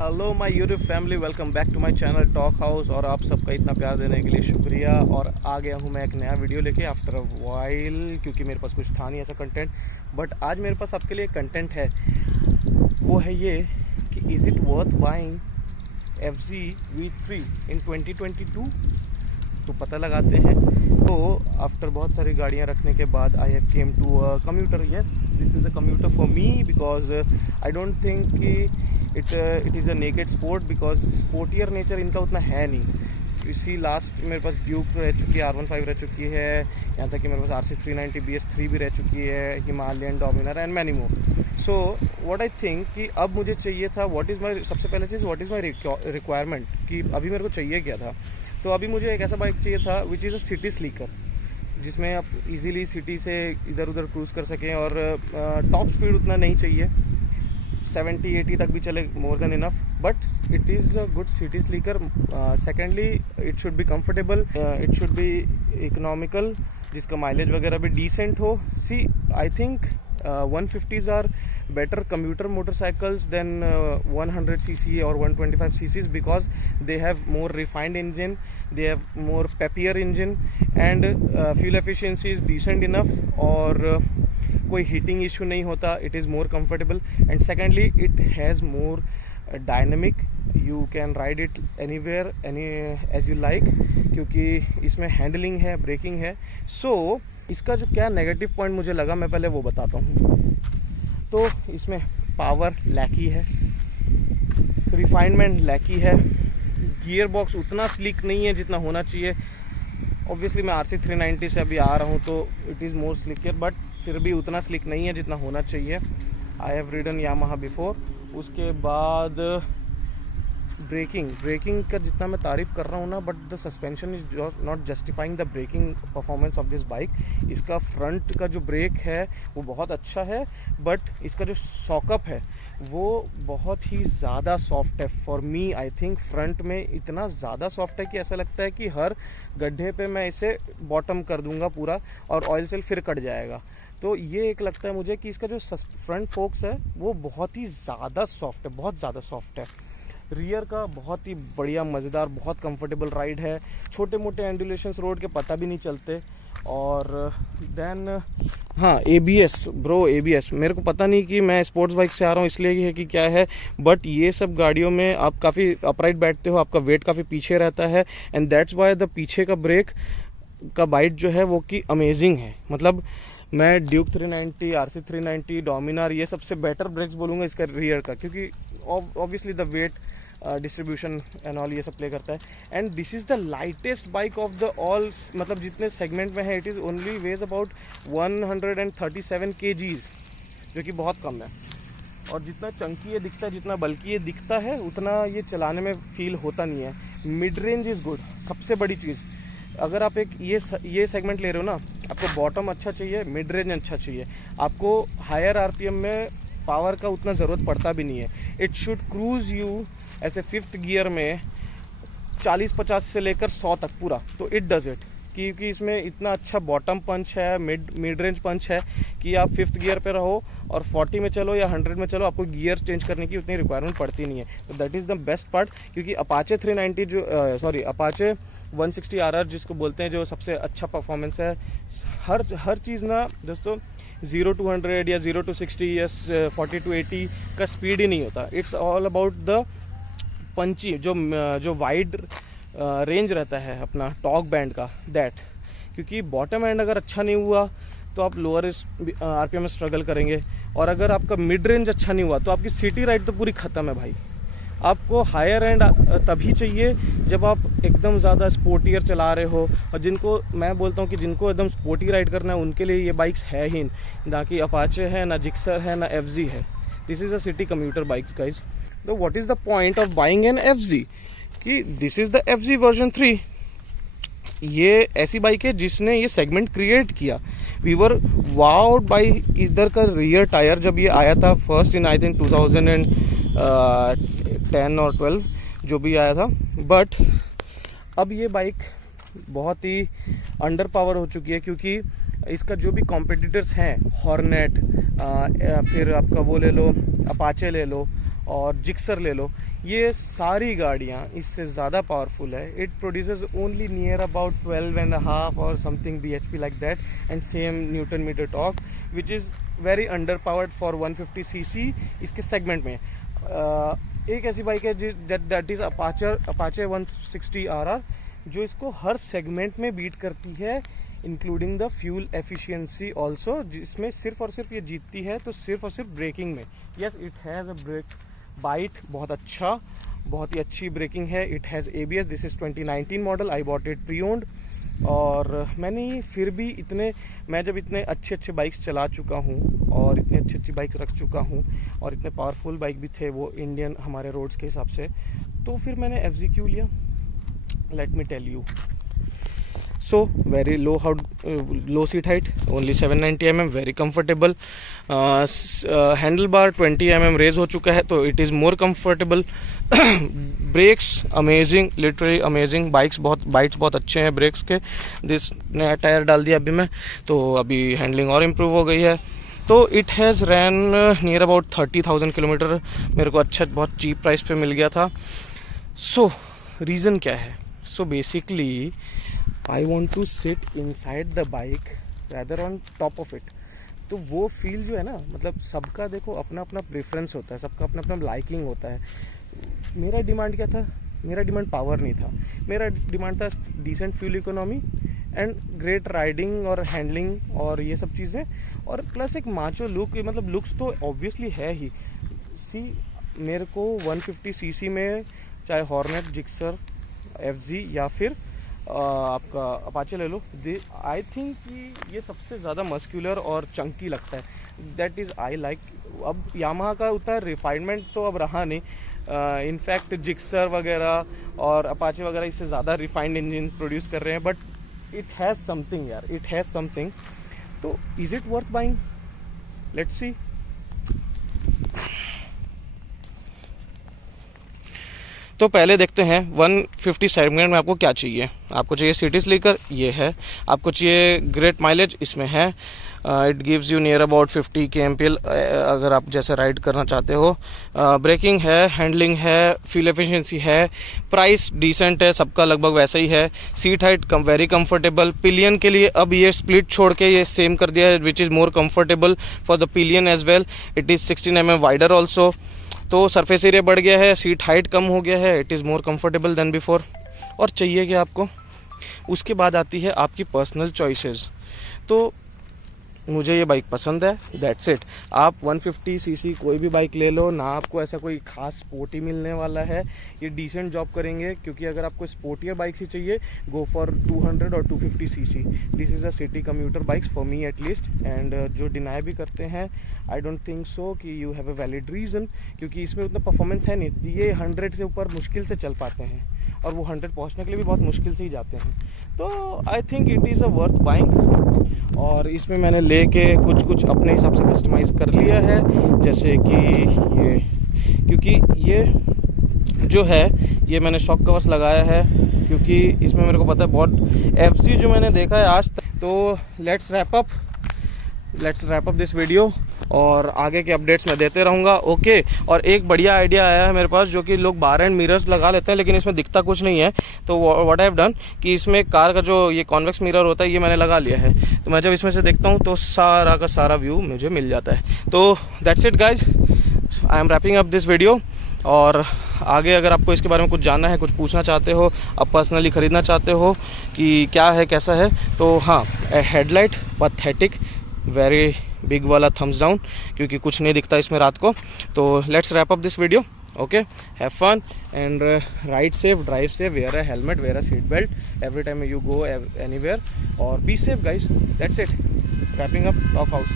Hello my YouTube family, welcome back to my channel talk house. और आप सबका इतना प्यार देने के लिए शुक्रिया। और आ गया हूँ मैं एक नया वीडियो लेके आफ्टर अ वाइल, क्योंकि मेरे पास कुछ था नहीं ऐसा कंटेंट। बट आज मेरे पास आपके लिए कंटेंट है। वो है ये कि is it worth buying FZ V3 इन 2022। तो पता लगाते हैं। तो आफ्टर बहुत सारी गाड़ियाँ रखने के बाद I have came to a commuter. Yes, this is a commuter for me because I don't think कि it is a naked sport, because sportier nature इनका उतना है नहीं। इसी लास्ट मेरे पास ड्यूक रह चुकी है, R15 रह चुकी है, यहाँ तक कि मेरे पास RC390 BS3 भी रह चुकी है, Himalayan, Dominar and many more. So what I think कि अब मुझे चाहिए था, व्हाट इज़ माई, सबसे पहले चीज़ व्हाट इज़ माई रिक्वायरमेंट, कि अभी मेरे को चाहिए क्या था। तो अभी मुझे एक ऐसा बाइक चाहिए था which is a city slicker, जिसमें आप इजीली सिटी से इधर उधर क्रूज़ कर सकें। और टॉप स्पीड उतना नहीं चाहिए, 70-80 तक भी चले, more than enough, but it is a good city slicker. Secondly, it should be comfortable, it should be economical, जिसका माइलेज वगैरह भी डिसेंट हो। See, I think 150s are better commuter motorcycles than 100cc or 125cc's, because they have more refined engine, they have more peppier engine, and fuel efficiency is decent enough, और कोई heating issue नहीं होता, it is more comfortable. And secondly, it has more dynamic, you can ride it anywhere any as you like, क्योंकि इसमें handling है, breaking है। सो इसका जो क्या नेगेटिव पॉइंट मुझे लगा, मैं पहले वो बताता हूँ। तो इसमें पावर लैकी है, रिफाइनमेंट लैकी है, गियर बॉक्स उतना स्लिक नहीं है जितना होना चाहिए। ऑब्वियसली मैं RC390 से अभी आ रहा हूँ तो it is more slicker, but फिर भी उतना स्लिक नहीं है जितना होना चाहिए। I have ridden Yamaha before. उसके बाद ब्रेकिंग का जितना मैं तारीफ़ कर रहा हूँ ना, but the suspension is not justifying the braking performance of this bike. इसका फ्रंट का जो ब्रेक है वो बहुत अच्छा है, बट इसका जो सॉकअप है वो बहुत ही ज़्यादा सॉफ्ट है। For me, I think front में इतना ज़्यादा सॉफ्ट है कि ऐसा लगता है कि हर गड्ढे पे मैं इसे बॉटम कर दूंगा पूरा, और ऑयल सेल फिर कट जाएगा। तो ये एक लगता है मुझे कि इसका जो फ्रंट फोक्स है वो बहुत ही ज़्यादा सॉफ्ट है, बहुत ज़्यादा सॉफ्ट है। रियर का बहुत ही बढ़िया, मज़ेदार, बहुत कंफर्टेबल राइड है। छोटे मोटे एंडुलेशंस रोड के पता भी नहीं चलते। और देन हाँ, ABS ब्रो, ABS मेरे को पता नहीं कि मैं स्पोर्ट्स बाइक से आ रहा हूँ इसलिए है कि क्या है, बट ये सब गाड़ियों में आप काफ़ी अपराइट बैठते हो, आपका वेट काफ़ी पीछे रहता है, एंड दैट्स वाई द पीछे का ब्रेक का बाइट जो है वो कि अमेजिंग है। मतलब मैं ड्यूक 390, RC390, डोमिनार, ये सबसे बेटर ब्रेक्स बोलूँगा इसका रियर का, क्योंकि obviously the wait distribution and all ये सब प्ले करता है। And this is the lightest bike of the all, मतलब जितने सेगमेंट में है, it is only ways about 137 kgs, जो कि बहुत कम है। और जितना चंकी ये दिखता है, जितना बल्कि ये दिखता है, उतना ये चलाने में फील होता नहीं है। मिड रेंज इज़ गुड, सबसे बड़ी चीज़। अगर आप एक ये सेगमेंट ले रहे हो ना, आपको बॉटम अच्छा चाहिए, मिड रेंज अच्छा चाहिए, आपको हायर RPM में पावर का उतना ज़रूरत पड़ता भी नहीं है। इट शुड क्रूज यू ऐसे 5th गियर में 40-50 से लेकर 100 तक पूरा, तो इट डज इट, क्योंकि इसमें इतना अच्छा बॉटम पंच है, मिड रेंज पंच है, कि आप 5th गियर पे रहो और 40 में चलो या 100 में चलो, आपको गियर चेंज करने की उतनी रिक्वायरमेंट पड़ती नहीं है। तो that is the best part. क्योंकि अपाचे 390 जो अपाचे 160 RR जिसको बोलते हैं, जो सबसे अच्छा परफॉर्मेंस है, हर चीज़ ना दोस्तों 0 to 100 या 0 to 60 या 40 to 80 का स्पीड ही नहीं होता। इट्स ऑल अबाउट द पंची, जो वाइड रेंज रहता है अपना टॉक बैंड का, दैट। क्योंकि बॉटम एंड अगर अच्छा नहीं हुआ तो आप लोअर RPM में स्ट्रगल करेंगे, और अगर आपका मिड रेंज अच्छा नहीं हुआ तो आपकी सिटी राइड तो पूरी ख़त्म है भाई। आपको हायर एंड तभी चाहिए जब आप एकदम ज़्यादा स्पोर्टियर चला रहे हो, और जिनको मैं बोलता हूँ कि जिनको एकदम स्पोर्टी राइड करना है उनके लिए ये बाइक्स है ही, ना कि अपाचे है, ना जिक्सर है, ना FZ है। This is a city commuter bikes guys. तो what is the point of buying an FZ, कि this is the FZ version 3। ये ऐसी बाइक है जिसने ये सेगमेंट क्रिएट किया। वी वर वाउड बाई इधर का रियर टायर जब ये आया था फर्स्ट इन आई थिंक 2010 और 12 जो भी आया था। बट अब ये बाइक बहुत ही अंडर पावर हो चुकी है, क्योंकि इसका जो भी कॉम्पिटिटर्स हैं, हॉर्नेट, फिर आपका वो ले लो, अपाचे ले लो, और जिक्सर ले लो, ये सारी गाड़ियाँ इससे ज़्यादा पावरफुल है। It produces only near about 12.5 और something bhp like that, and same newton metre torque, which is very under powered for 150cc इसके सेगमेंट में। एक ऐसी बाइक है दैट इज़ अपाचे 160RR, जो इसको हर सेगमेंट में बीट करती है, including the fuel efficiency also, जिसमें सिर्फ और सिर्फ ये जीतती है तो सिर्फ और सिर्फ ब्रेकिंग में। Yes, it has a brake bite, बहुत अच्छा, बहुत ही अच्छी ब्रेकिंग है। It has ABS, this is 2019 model, I bought it pre owned. और मैंने फिर भी मैं जब इतने अच्छे बाइक्स चला चुका हूँ और इतनी अच्छी बाइक्स रख चुका हूँ और इतने पावरफुल बाइक भी थे वो इंडियन हमारे रोड्स के हिसाब से, तो फिर मैंने FZ क्यों लिया? Let me tell you. So very low seat height, only 790 mm, very comfortable. Handlebar 20 mm raise हो चुका है तो it is more comfortable. Brakes amazing, literally amazing. Bites बहुत अच्छे हैं ब्रेक्स के। दिस नया टायर डाल दिया अभी मैं, तो अभी हैंडलिंग और इम्प्रूव हो गई है। तो it has ran near about 30,000 kilometre, मेरे को अच्छा बहुत चीप प्राइस पे मिल गया था। सो रीज़न क्या है? So basically I want to sit inside the bike rather on top of it। तो वो फील जो है ना, मतलब सबका देखो अपना अपना प्रेफरेंस होता है, सबका अपना अपना लाइकिंग होता है। मेरा डिमांड क्या था? मेरा डिमांड पावर नहीं था, मेरा डिमांड था decent fuel economy and great riding और हैंडलिंग और ये सब चीज़ें, और प्लस एक माचो लुक। मतलब लुक्स तो ऑब्वियसली है ही। सी, मेरे को 150cc में चाहे हॉर्नेट, जिक्सर, FZ या फिर आपका अपाचे ले लो, आई थिंक कि ये सबसे ज़्यादा मस्क्यूलर और चंकी लगता है। That is I like. अब यामाहा का उतना रिफाइनमेंट तो अब रहा नहीं, इनफैक्ट जिक्सर वगैरह और अपाचे वगैरह इससे ज़्यादा रिफाइंड इंजन प्रोड्यूस कर रहे हैं, बट इट हैज़ समथिंग यार, इट हैज़ समथिंग। तो is it worth buying? Let's see. तो पहले देखते हैं 150 सेगमेंट में आपको क्या चाहिए। आपको चाहिए सिटी स्लीकर, ये है। आपको चाहिए ग्रेट माइलेज, इसमें है। It gives you near about 50 kmpl अगर आप जैसे राइड करना चाहते हो। ब्रेकिंग है, हैंडलिंग है, फ्यूल एफिशिएंसी है, प्राइस डिसेंट है, सबका लगभग वैसा ही है। Seat height very comfortable. Pillion के लिए अब ये स्प्लिट छोड़ के ये सेम कर दिया है, which is more comfortable for the pillion as well. It is 16 mm wider also. तो सरफेस एरिया बढ़ गया है, सीट हाइट कम हो गया है, it is more comfortable than before. और चाहिए क्या आपको? उसके बाद आती है आपकी पर्सनल चॉइसेस। तो मुझे ये बाइक पसंद है, दैट्स इट। आप 150cc कोई भी बाइक ले लो ना, आपको ऐसा कोई खास स्पोर्टी मिलने वाला है। ये डिसेंट जॉब करेंगे, क्योंकि अगर आपको स्पोर्टियर बाइक ही चाहिए, गो फॉर 200 और 250cc। This is a city commuter bikes for me at least. And जो डिनाई भी करते हैं, आई डोंट थिंक सो कि you have a valid reason, क्योंकि इसमें उतना परफॉर्मेंस है नहीं। ये 100 से ऊपर मुश्किल से चल पाते हैं, और वो 100 पहुँचने के लिए भी बहुत मुश्किल से ही जाते हैं। तो I think it is a worth buying. और इसमें मैंने लेके कुछ अपने हिसाब से कस्टमाइज़ कर लिया है, जैसे कि ये, क्योंकि ये जो है ये मैंने शॉक कवर्स लगाया है, क्योंकि इसमें मेरे को पता है बहुत FZ जो मैंने देखा है आज तक। तो let's wrap up this video, और आगे के अपडेट्स मैं देते रहूँगा। ओके। और एक बढ़िया आइडिया आया है मेरे पास, जो कि लोग बार एंड मिरर्स लगा लेते हैं लेकिन इसमें दिखता कुछ नहीं है। तो व्हाट आई हैव डन कि इसमें कार का जो ये कॉन्वेक्स मिरर होता है, ये मैंने लगा लिया है। तो मैं जब इसमें से देखता हूँ तो सारा का सारा व्यू मुझे मिल जाता है। तो that's it guys, I am wrapping up this video. और आगे अगर आपको इसके बारे में कुछ जानना है, कुछ पूछना चाहते हो, आप पर्सनली ख़रीदना चाहते हो कि क्या है कैसा है, तो हाँ, हेडलाइट पैथेटिक, वेरी बिग वाला थम्स डाउन, क्योंकि कुछ नहीं दिखता इसमें रात को। तो let's wrap up this video. Okay, have fun and ride safe, drive safe, wear a helmet, wear a seat belt every time you go anywhere, और be safe guys. That's it, wrapping up, talk house.